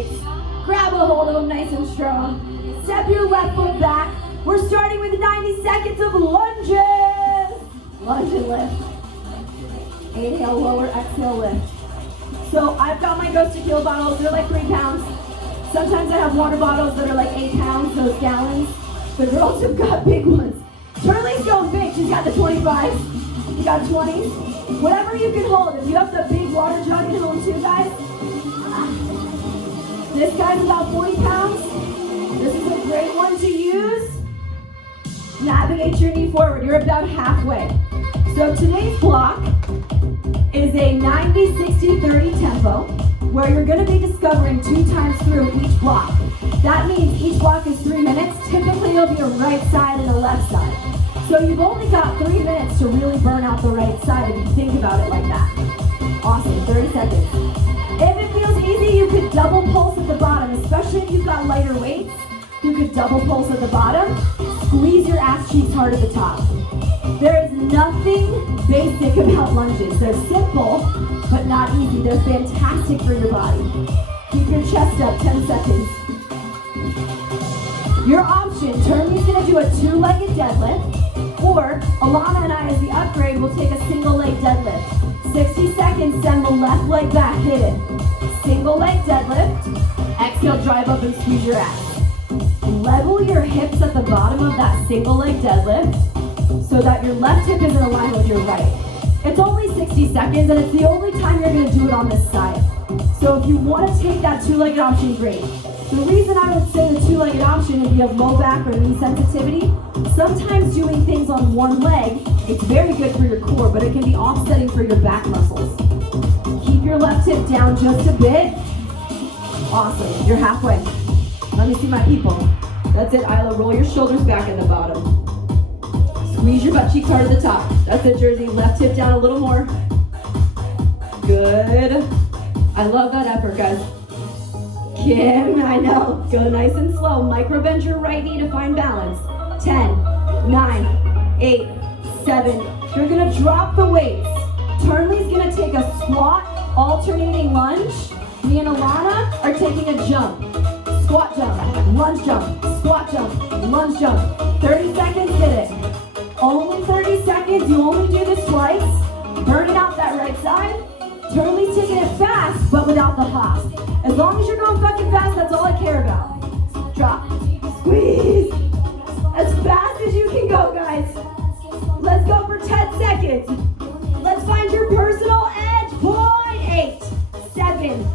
weights. Grab a hold of them nice and strong. Step your left foot back. We're starting with 90 seconds of lunges. Lunge and lift. Inhale, lower, exhale, lift. So I've got my 𝐂 bottles. They're like 3 pounds. Sometimes I have water bottles that are like 8 pounds, those gallons. The girls have got big ones. Shirley's going big. She's got the 25s. You got 20s. Whatever you can hold. If you have the big water jug at home too, guys. This guy's about 40 pounds. This is a great one to use. Navigate your knee forward. You're about halfway. So today's block is a 90-60-30 tempo where you're going to be discovering 2 times through each block. That means each block is 3 minutes. Typically you'll be a right side and a left side. So you've only got 3 minutes to really burn out the right side if you think about it like that. Awesome, 30 seconds. If it feels easy, you could double pulse at the bottom, especially if you've got lighter weights. You could double pulse at the bottom. Squeeze your ass cheeks hard at the top. There is nothing basic about lunges. They're simple, but not easy. They're fantastic for your body. Keep your chest up, 10 seconds. Your option, Turnley's gonna do a 2-legged deadlift, or Alana and I, as the upgrade, will take a single leg deadlift. 60 seconds, send the left leg back, hit it. Single leg deadlift, exhale, drive up and squeeze your ass. Level your hips at the bottom of that single leg deadlift so that your left hip is in line with your right. It's only 60 seconds and it's the only time you're gonna do it on this side. So if you wanna take that 2-legged option, great. The reason I would say the 2-legged option if you have low back or knee sensitivity, sometimes doing things on one leg, it's very good for your core, but it can be offsetting for your back muscles. Keep your left hip down just a bit. Awesome, you're halfway. Let me see my people. That's it, Isla, roll your shoulders back at the bottom. Squeeze your butt cheeks hard at the top. That's it, Jersey, left hip down a little more. Good. I love that effort, guys. Kim, I know, go nice and slow. Micro bend your right knee to find balance. 10, 9, 8, 7. You're gonna drop the weights. Turnley's gonna take a squat, alternating lunge. Me and Alana are taking a jump. Squat jump, lunge jump, squat jump, lunge jump. 30 seconds, hit it. Only 30 seconds, you only do this twice. Burning out that right side. Turnley's taking it fast, but without the hop. As long as you're going fucking fast, that's all I care about. Drop, squeeze. As fast as you can go, guys. Let's go for 10 seconds. Let's find your personal edge. 8, 7.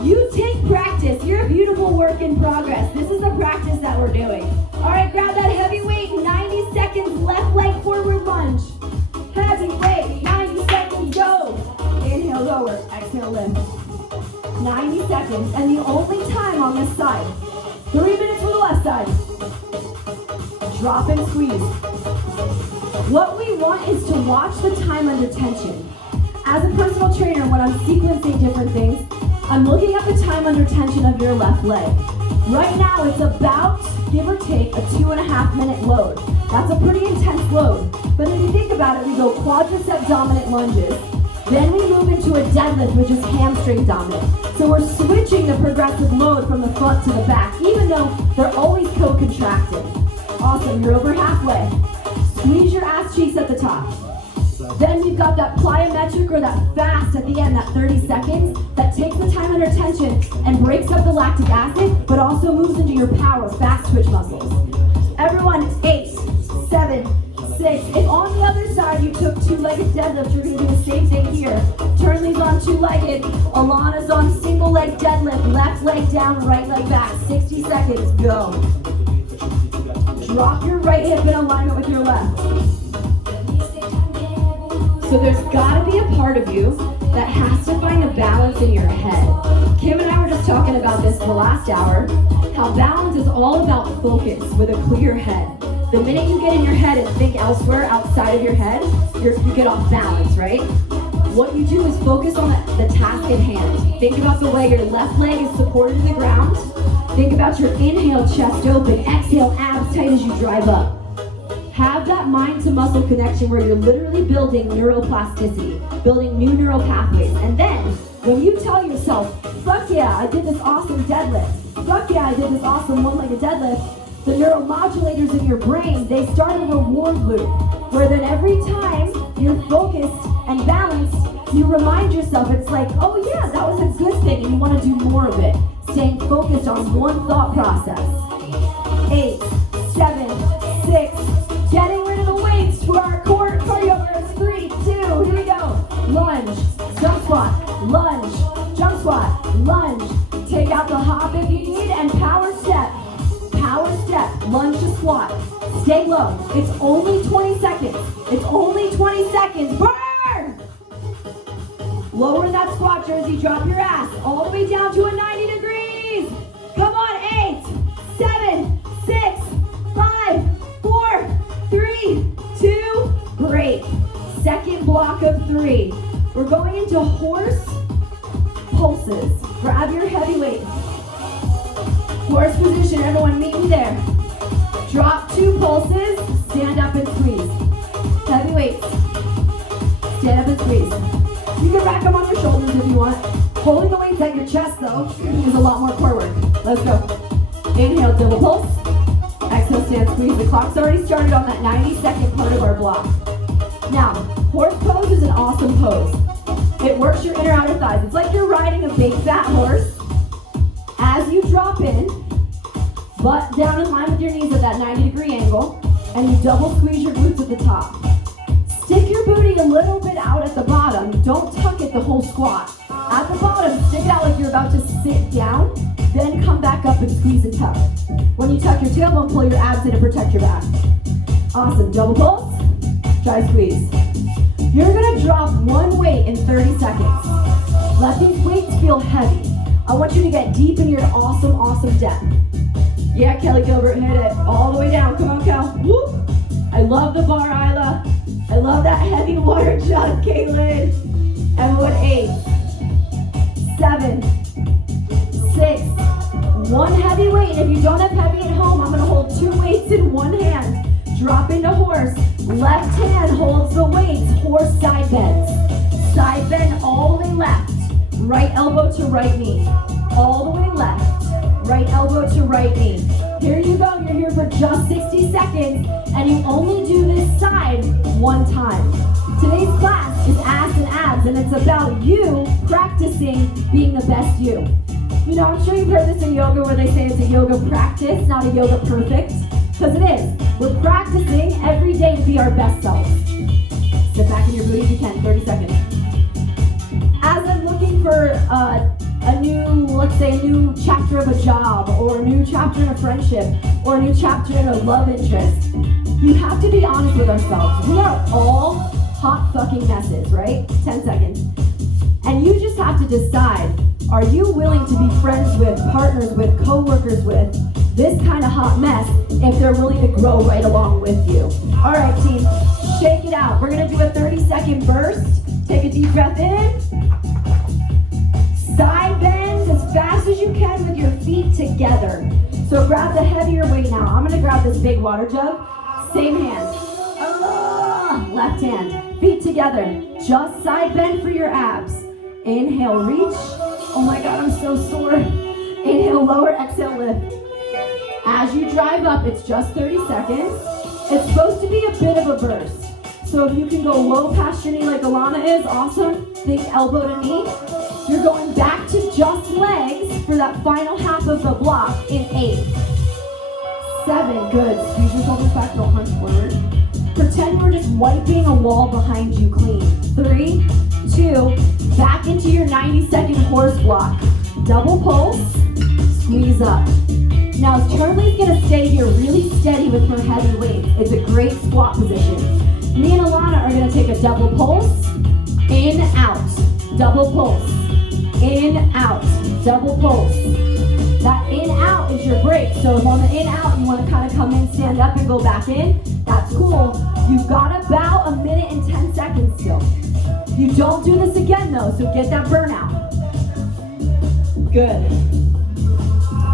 You take practice. You're a beautiful work in progress. This is the practice that we're doing. All right, grab that heavy weight. 90 seconds, left leg forward lunge. Heavy weight, 90 seconds, go. Inhale, lower, exhale, lift. 90 seconds, and the only time on this side. 3 minutes for the left side. Drop and squeeze. What we want is to watch the time under tension. As a personal trainer, when I'm sequencing different things, I'm looking at the time under tension of your left leg. Right now, it's about, give or take, a 2.5-minute load. That's a pretty intense load. But if you think about it, we go quadricep dominant lunges. Then we move into a deadlift, which is hamstring dominant. So we're switching the progressive load from the front to the back, even though they're always co-contracted. Awesome, you're over halfway. Squeeze your ass cheeks at the top. Then you've got that plyometric or that fast at the end, that 30 seconds, that takes the time under tension and breaks up the lactic acid, but also moves into your power, fast twitch muscles. Everyone, 8, 7, 6. If on the other side you took 2-legged deadlift, you're gonna do the same thing here. Turnley's on 2-legged, Alana's on single leg deadlift, left leg down, right leg back. 60 seconds, go. Drop your right hip in alignment with your left. So there's gotta be a part of you that has to find a balance in your head. Kim and I were just talking about this the last hour, how balance is all about focus with a clear head. The minute you get in your head and think elsewhere outside of your head, you get off balance, right? What you do is focus on the task at hand. Think about the way your left leg is supported to the ground. Think about your inhale, chest open, exhale, abs tight as you drive up. Have that mind to muscle connection where you're literally building neuroplasticity, building new neural pathways. And then, when you tell yourself Fuck yeah, I did this awesome deadlift. Fuck yeah, I did this awesome one-legged deadlift. The neuromodulators in your brain, they start a reward loop, where then every time you're focused and balanced, you remind yourself, it's like, oh yeah, that was a good thing, and you want to do more of it. Staying focused on one thought process. 8, 7, 6, getting rid of the weights for our core cardio burns. 3, 2, here we go. Lunge, jump squat, lunge, jump squat, lunge. Take out the hop if you need, and power step. Power step, lunge to squat. Stay low. It's only 20 seconds. It's only 20 seconds. Burn! Lower that squat, Jersey. Drop your ass all the way down to a 90 degrees. Come on, 8, 7, 6, 5, 4, 3, 2, break. Second block of 3. We're going into horse pulses. Grab your heavy weight. Horse position, everyone meet me there. Drop 2 pulses, stand up and squeeze. Heavy weights. Stand up and squeeze. You can rack them on your shoulders if you want. Holding the weights at your chest though is a lot more core work. Let's go. Inhale, double pulse. Exhale, stand, squeeze. The clock's already started on that 90-second part of our block. Now, horse pose is an awesome pose. It works your inner outer thighs. It's like you're riding a big fat horse. As you drop in, butt down in line with your knees at that 90-degree angle, and you double squeeze your glutes at the top. Stick your booty a little bit out at the bottom. Don't tuck it the whole squat. At the bottom, stick it out like you're about to sit down, then come back up and squeeze and tuck. When you tuck your tailbone, pull your abs in and protect your back. Awesome, double pulse, try squeeze. You're gonna drop one weight in 30 seconds. Let these weights feel heavy. I want you to get deep in your awesome, awesome depth. Yeah, Kelly Gilbert, hit it. All the way down. Come on, Kel. Whoop. I love the bar, Isla. I love that heavy water jug, Caitlin. Everyone, 8, 7, 6, 1 heavy weight. If you don't have heavy at home, I'm gonna hold 2 weights in one hand. Drop into horse. Left hand holds the weights. Horse side bends. Side bend all the way left. Right elbow to right knee. All the way left. Right elbow to right knee. Here you go. You're here for just 60 seconds, and you only do this side 1 time. Today's class is ass and abs, and it's about you practicing being the best you. You know, I'm sure you've heard this in yoga where they say it's a yoga practice, not a yoga perfect. Because it is. We're practicing every day to be our best selves. Sit back in your booty if you can, 30 seconds. As I'm looking for a new, let's say a new chapter of a job, or a new chapter in a friendship, or a new chapter in a love interest, you have to be honest with ourselves. We are all hot fucking messes, right? 10 seconds. And you just have to decide, are you willing to be friends with, partners with, co-workers with, this kind of hot mess if they're willing to grow right along with you. All right, team, shake it out. We're gonna do a 30-second burst. Take a deep breath in. Side bends as fast as you can with your feet together. So grab the heavier weight now. I'm gonna grab this big water jug. Same hand. Left hand. Feet together. Just side bend for your abs. Inhale, reach. Oh my God, I'm so sore. Inhale, lower, exhale, lift. As you drive up, it's just 30 seconds. It's supposed to be a bit of a burst. So if you can go low past your knee like Alana is, awesome. Think elbow to knee. You're going back to just legs for that final half of the block in 8, 7, good. Squeeze your shoulders back, don't hunch forward. Pretend we're just wiping a wall behind you clean. 3, 2, back into your 90-second horse block. Double pulse, squeeze up. Now, Charlie's gonna stay here really steady with her heavy weight. It's a great squat position. Me and Alana are gonna take a double pulse, in, out, double pulse, in, out, double pulse. That in, out is your break. So if on the in, out, you wanna kind of come in, stand up, and go back in, that's cool. You've got about a minute and 10 seconds still. You don't do this again though, so get that burnout. Good.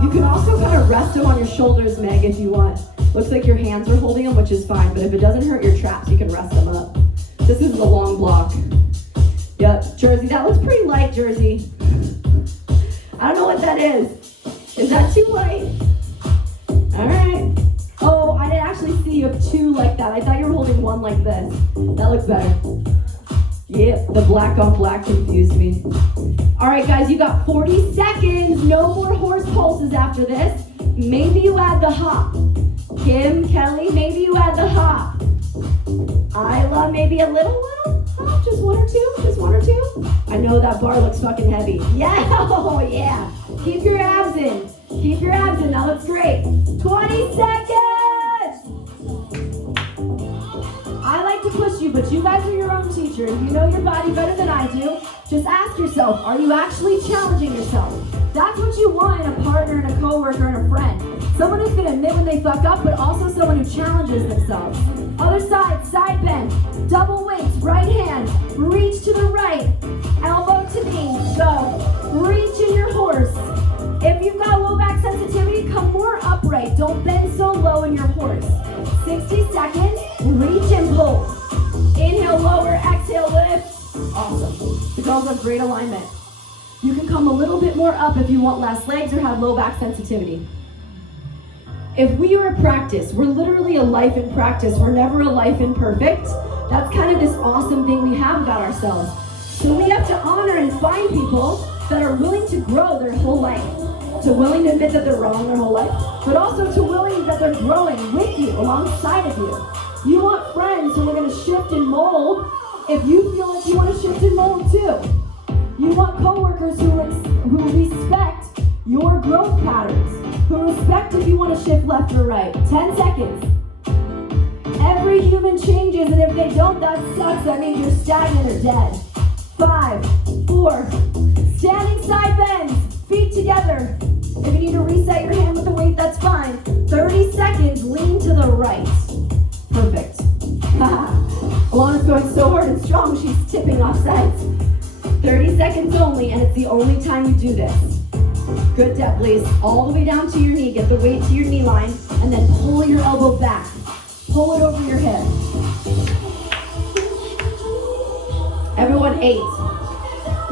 You can also kind of rest them on your shoulders, Meg, if you want. Looks like your hands are holding them, which is fine, but if it doesn't hurt your traps, you can rest them up. This is the long block. Yep, Jersey, that looks pretty light, Jersey. I don't know what that is. Is that too light? All right. Oh, I didn't actually see you have two like that. I thought you were holding one like this. That looks better. Yep, the black on black confused me. All right, guys, you got 40 seconds. No more horse pulses after this. Maybe you add the hop. Kim, Kelly, maybe you add the hop. Isla, maybe a little hop, just one or two. I know that bar looks fucking heavy. Yeah, oh yeah. Keep your abs in. That looks great. 20 seconds. I like to push you, but you guys are your own teacher. You know your body better than I do. Just ask yourself, are you actually challenging yourself? That's what you want in a partner, and a coworker, and a friend. Someone who's gonna admit when they fuck up, but also someone who challenges themselves. Other side, side bend, double weights, right hand, reach to the right, elbow to knee, go. Reach in your horse. If you've got low back sensitivity, come more upright. Don't bend so low in your horse. 60 seconds, reach and pull. Inhale, lower, exhale, lift. Awesome. The girls have great alignment. You can come a little bit more up if you want less legs or have low back sensitivity. If we are at practice, we're literally a life in practice. We're never a life in perfect. That's kind of this awesome thing we have about ourselves. So we have to honor and find people that are willing to grow their whole life. To willing to admit that they're wrong their whole life, but also to willing that they're growing with you, alongside of you. You want friends who are going to shift and mold if you feel like you want to shift and mold too. You want coworkers who respect your growth patterns, who respect if you want to shift left or right. 10 seconds. Every human changes, and if they don't, that sucks. That means you're stagnant or dead. 5, 4, standing side bends, feet together. If you need to reset your hand with the weight, that's fine. 30 seconds, lean to the right. Perfect. Alana's going so hard and strong, she's tipping off sides. 30 seconds only, and it's the only time you do this. Good depth, please. All the way down to your knee. Get the weight to your knee line, and then pull your elbow back. Pull it over your hip. Everyone, 8.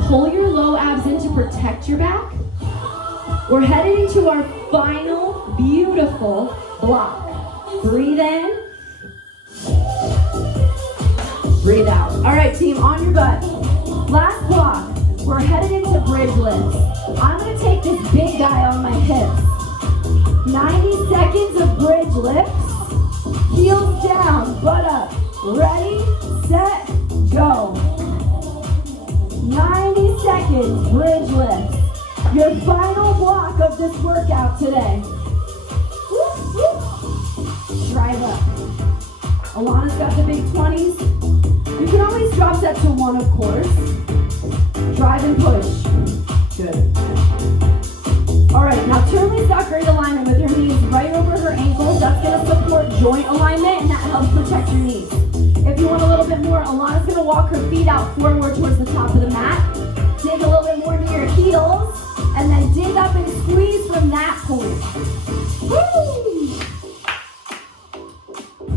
Pull your low abs in to protect your back. We're headed into our final beautiful block. Breathe in. Breathe out. All right, team, on your butt. Last block. We're headed into bridge lifts. I'm going to take this big guy on my hips. 90 seconds of bridge lifts. Heels down, butt up. Ready, set, go. 90 seconds, bridge lifts. Your final block of this workout today. Drive up. Alana's got the big 20s. You can always drop that to 1, of course. Drive and push. Good. All right, now Turley's got great alignment with her knees right over her ankles. That's going to support joint alignment, and that helps protect your knees. If you want a little bit more, Alana's going to walk her feet out forward towards the top of the mat. Dig a little bit more to your heels, and then dig up and squeeze from that point. Woo!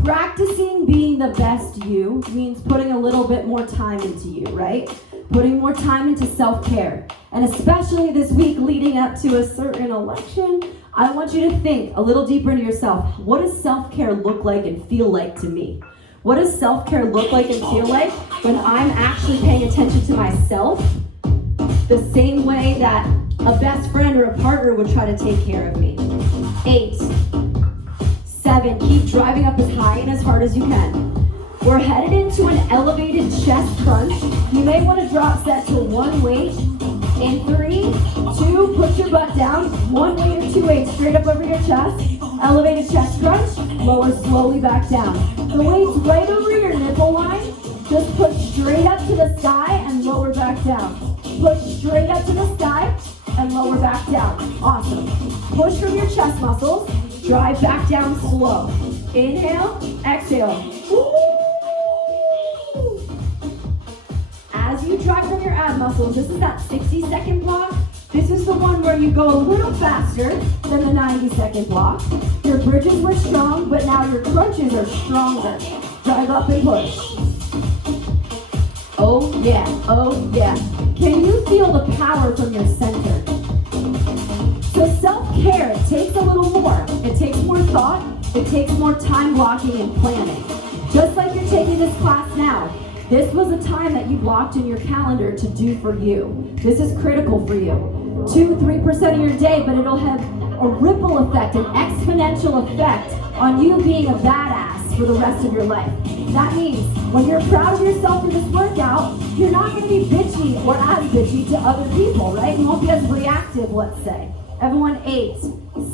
Practicing being the best you means putting a little bit more time into you, right? Putting more time into self-care. And especially this week leading up to a certain election, I want you to think a little deeper into yourself. What does self-care look like and feel like to me? What does self-care look like and feel like when I'm actually paying attention to myself the same way that a best friend or a partner would try to take care of me? 8, 7, keep driving up as high and as hard as you can. We're headed into an elevated chest crunch. You may want to drop set to 1 weight. In 3, 2, put your butt down. 1 weight or 2 weights straight up over your chest. Elevated chest crunch, lower slowly back down. The weight's right over your nipple line. Just push straight up to the sky and lower back down. Push straight up to the sky and lower back down. Awesome. Push from your chest muscles. Drive back down slow. Inhale, exhale. As you drive from your ab muscles, this is that 60-second block. This is the one where you go a little faster than the 90-second block. Your bridges were strong, but now your crunches are stronger. Drive up and push. Oh yeah, oh yeah. Can you feel the power from your center? So self-care, it takes a little more. It takes more thought. It takes more time blocking and planning. Just like you're taking this class now. This was a time that you blocked in your calendar to do for you. This is critical for you. 2-3% of your day, but it'll have a ripple effect, an exponential effect on you being a badass for the rest of your life. That means when you're proud of yourself for this workout, you're not going to be bitchy or as bitchy to other people, right? You won't be as reactive, let's say. Everyone, 8,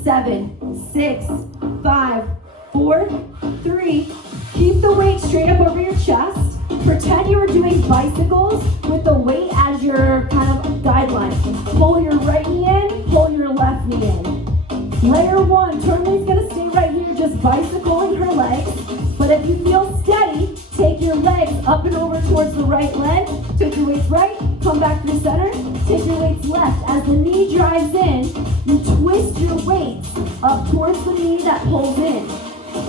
7, 6, 5, 4, 3. Keep the weight straight up over your chest. Pretend you were doing bicycles with the weight as your kind of guideline. Pull your right knee in, pull your left knee in. Layer 1, Tourmaleen's gonna stay right here, just bicycling her legs. But if you feel steady, take your legs up and over towards the right leg. Take your weights right, come back through center. Take your weights left. As the knee drives in, you twist your weights up towards the knee that pulls in.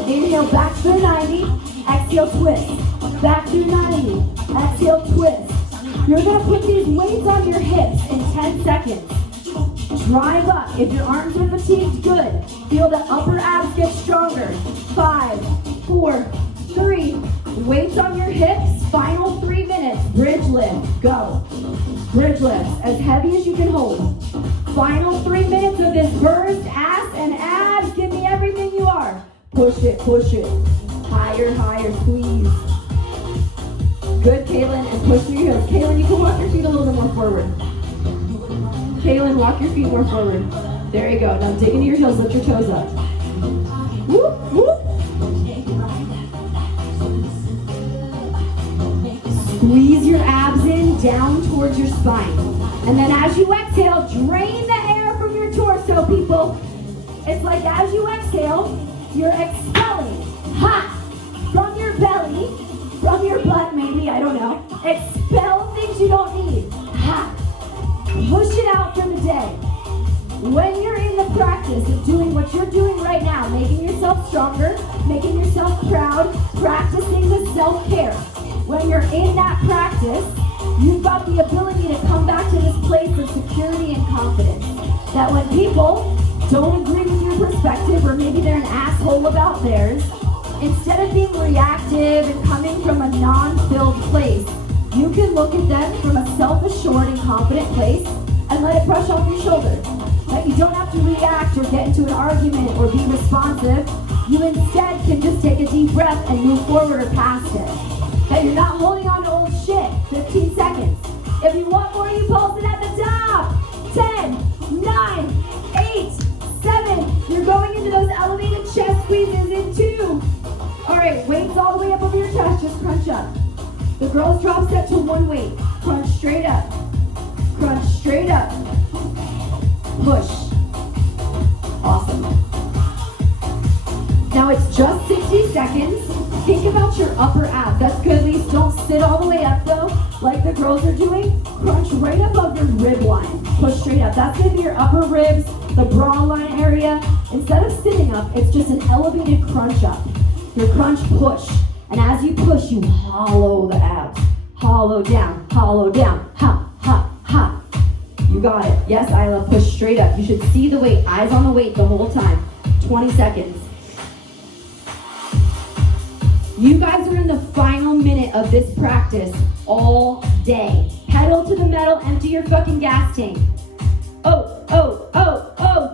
Inhale back through 90, exhale twist. Back through 90, exhale twist. You're gonna put these weights on your hips in 10 seconds. Drive up. If your arms are fatigued, good. Feel the upper abs get stronger. 5, 4, 3. Weights on your hips. Final 3 minutes. Bridge lift. Go. Bridge lifts as heavy as you can hold. Final 3 minutes of this burst. Ass and abs. Give me everything you are. Push it, push it. Higher, higher, squeeze. Good, Kaylin, and push through your heels. Kaylin, you can walk your feet a little bit more forward. Kaylin, walk your feet more forward. There you go. Now dig into your heels, lift your toes up. Whoop, whoop. Squeeze your abs in, down towards your spine. And then as you exhale, drain the air from your torso, people. It's like as you exhale, you're expelling hot from your belly, from your butt maybe, I don't know. Expel things you don't need. Hot. Push it out for the day. When you're in the practice of doing what you're doing right now, making yourself stronger, making yourself proud, practicing the self-care. When you're in that practice, you've got the ability to come back to this place of security and confidence. That when people don't agree with your perspective, or maybe they're an asshole about theirs, instead of being reactive and coming from a non-filled place, you can look at them from a self-assured and confident place and let it brush off your shoulders. That you don't have to react or get into an argument or be responsive. You instead can just take a deep breath and move forward or past it. That you're not holding on to old shit. 15 seconds. If you want more, you pulse it at the top. 10, 9, 8, 7. You're going into those elevated chest squeezes in 2. All right, weights all the way up over your chest. Just crunch up. The girls drop step to one weight. Crunch straight up. Crunch straight up. Push. Awesome. Now it's just 60 seconds. Think about your upper abs. That's good, Lise. Don't sit all the way up though, like the girls are doing. Crunch right above your rib line. Push straight up. That's gonna be your upper ribs, the bra line area. Instead of sitting up, it's just an elevated crunch up. Your crunch push. And as you push, you hollow the abs. Hollow down, ha, ha, ha. You got it. Yes, Isla, push straight up. You should see the weight, eyes on the weight the whole time. 20 seconds. You guys are in the final minute of this practice all day. Pedal to the metal, empty your fucking gas tank.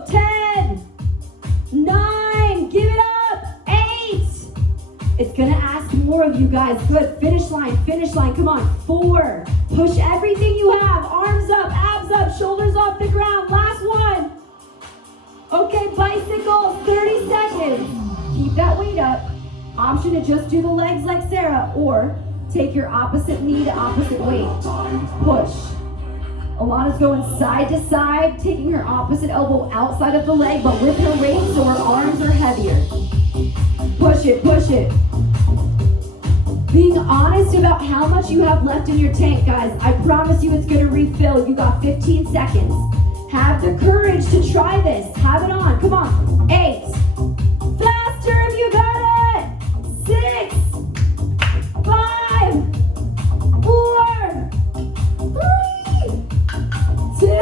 10, 9, give it up, 8. It's gonna ask more of you guys. Good, finish line, come on. 4, push everything you have. Arms up, abs up, shoulders off the ground. Last one. Okay, bicycle, 30 seconds. Keep that weight up. Option to just do the legs like Sarah, or take your opposite knee to opposite weight. Push. Alana's going side to side, taking her opposite elbow outside of the leg, but with her weight so her arms are heavier. Push it, push it. Being honest about how much you have left in your tank, guys. I promise you it's gonna refill. You got 15 seconds. Have the courage to try this. Have it on, come on. 8. Faster if you got it. 6, 5, 4, 3, 2,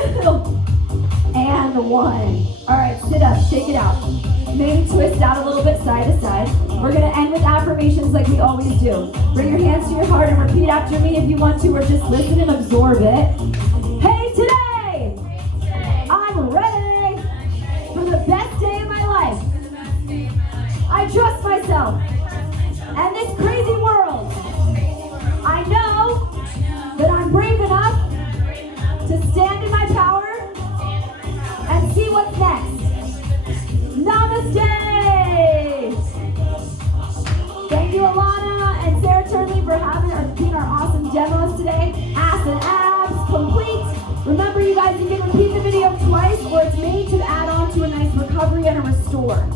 and 1. maybe twist out a little bit side to side. We're gonna end with affirmations like we always do. Bring your hands to your heart and repeat after me if you want to, or just listen and absorb it. Hey, today, I'm ready for the best day of my life. I trust myself and this crazy world. I know that I'm brave enough to stand in my power and see what's next. Namaste! Thank you, Alana and Sarah Turnley, for being our awesome demos today. Ass and abs complete. Remember, you guys, you can repeat the video twice, or it's made to add on to a nice recovery and a restore.